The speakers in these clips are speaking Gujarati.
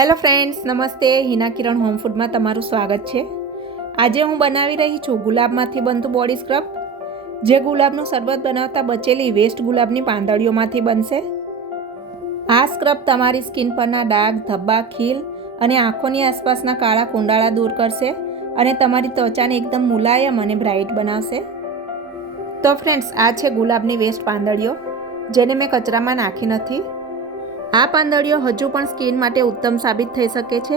હેલો ફ્રેન્ડ્સ, નમસ્તે. હિના કિરણ હોમ ફૂડમાં તમારું સ્વાગત છે. આજે હું બનાવી રહી છું ગુલાબમાંથી બનતું બોડી સ્ક્રબ. જે ગુલાબનું શરબત બનાવતા બચેલી વેસ્ટ ગુલાબની પાંદડીઓમાંથી બનશે. આ સ્ક્રબ તમારી સ્કિન પરના ડાઘ, ધબ્બા, ખીલ અને આંખોની આસપાસના કાળા કુંડાળા દૂર કરશે અને તમારી ત્વચાને એકદમ મુલાયમ અને બ્રાઇટ બનાવશે. તો ફ્રેન્ડ્સ, આ છે ગુલાબની વેસ્ટ પાંદડીઓ. જેને મેં કચરામાં નાખી નથી. આ પાંદડીઓ હજુ પણ સ્કિન માટે ઉત્તમ સાબિત થઈ શકે છે,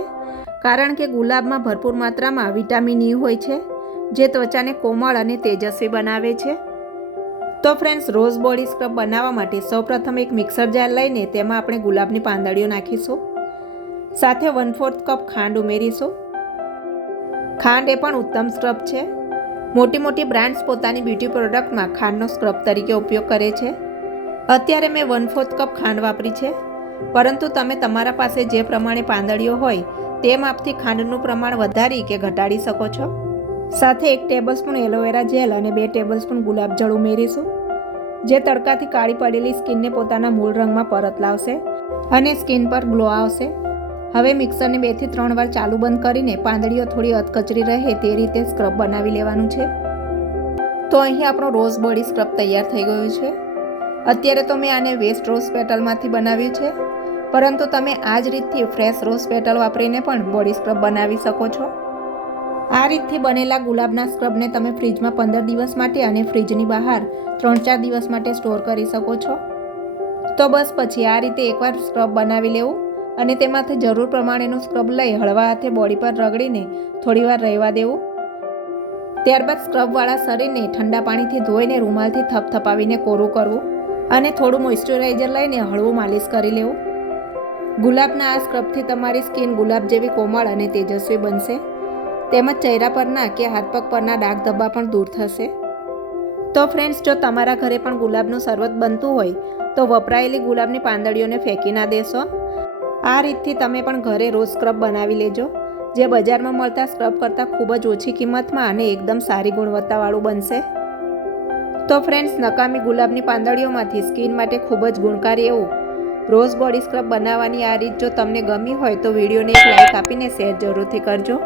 કારણ કે ગુલાબમાં ભરપૂર માત્રામાં વિટામિન ઈ હોય છે, જે ત્વચાને કોમળ અને તેજસ્વી બનાવે છે. તો ફ્રેન્ડ્સ રોઝ બોડી સ્ક્રબ બનાવવા માટે સૌપ્રથમ એક મિક્સર જાર લઈને તેમાં આપણે ગુલાબની પાંદડીઓ નાખીશું. સાથે વન ફોર્થ કપ ખાંડ ઉમેરીશું. ખાંડ એ પણ ઉત્તમ સ્ક્રબ છે. મોટી મોટી બ્રાન્ડ્સ પોતાની બ્યુટી પ્રોડક્ટમાં ખાંડનો સ્ક્રબ તરીકે ઉપયોગ કરે છે. અત્યારે મેં વન ફોર્થ કપ ખાંડ વાપરી છે. પરંતુ તમે તમારા પાસે જે પ્રમાણે પાંદડીઓ હોય, તે માપથી ખાંડનું પ્રમાણ વધારી કે ઘટાડી શકો છો? સાથે એક ટેબલસ્પૂન એલોવેરા જેલ અને બે ટેબલસ્પૂન ગુલાબજળ ઉમેરીશું, જે તડકાથી કાળી પડેલી સ્કિનને પોતાના મૂળ રંગમાં પરત લાવશે અને સ્કિન પર ગ્લો આવશે. હવે મિક્સરને બેથી ત્રણ વાર ચાલુ બંધ કરીને પાંદડીઓ થોડી અધકચરી રહે તે રીતે સ્ક્રબ બનાવી લેવાનું છે. તો અહીં આપણો રોઝ બોડી સ્ક્રબ તૈયાર થઈ ગયું છે. અત્યારે તો મેં આને વેસ્ટ રોઝ પેટલમાંથી બનાવ્યું છે. પરંતુ તમે આ જ રીતથી ફ્રેશ રોઝ પેટલ વાપરીને પણ બોડી સ્ક્રબ બનાવી શકો છો. આ રીતથી બનેલા ગુલાબના સ્ક્રબને તમે ફ્રીજમાં પંદર દિવસ માટે અને ફ્રીજની બહાર ત્રણ ચાર દિવસ માટે સ્ટોર કરી શકો છો. તો બસ પછી આ રીતે એકવાર સ્ક્રબ બનાવી લેવું અને તેમાંથી જરૂર પ્રમાણેનું સ્ક્રબ લઈ હળવા હાથે બોડી પર રગડીને થોડીવાર રહેવા દેવું. ત્યારબાદ સ્ક્રબવાળા શરીરને ઠંડા પાણીથી ધોઈને રૂમાલથી થપથપાવીને કોરું કરવું અને થોડું મોઇશ્ચરાઇઝર લઈને હળવું માલિશ કરી લેવું. ગુલાબના આ સ્ક્રબથી તમારી સ્કિન ગુલાબ જેવી કોમળ અને તેજસ્વી બનશે. તેમજ ચહેરા પરના કે હાથ પગ પરના ડાઘ ધબ્બા પણ દૂર થશે. તો ફ્રેન્ડ્સ જો તમારા ઘરે પણ ગુલાબનું શરબત બનતું હોય, તો વપરાયેલી ગુલાબની પાંદડીઓને ફેંકી ના દેશો. આ રીતથી તમે પણ ઘરે રોજ સ્ક્રબ બનાવી લેજો, જે બજારમાં મળતા સ્ક્રબ કરતાં ખૂબ જ ઓછી કિંમતમાં અને એકદમ સારી ગુણવત્તાવાળું બનશે. તો ફ્રેન્ડ્સ નકામી ગુલાબની પાંદડીઓમાંથી સ્કિન માટે ખૂબ જ ગુણકારી એવું રોઝ બોડી સ્ક્રબ બનાવવાની આ રીત જો તમને ગમી હોય તો વિડીયોને એક લાઇક આપીને શેર જરૂરથી કરજો.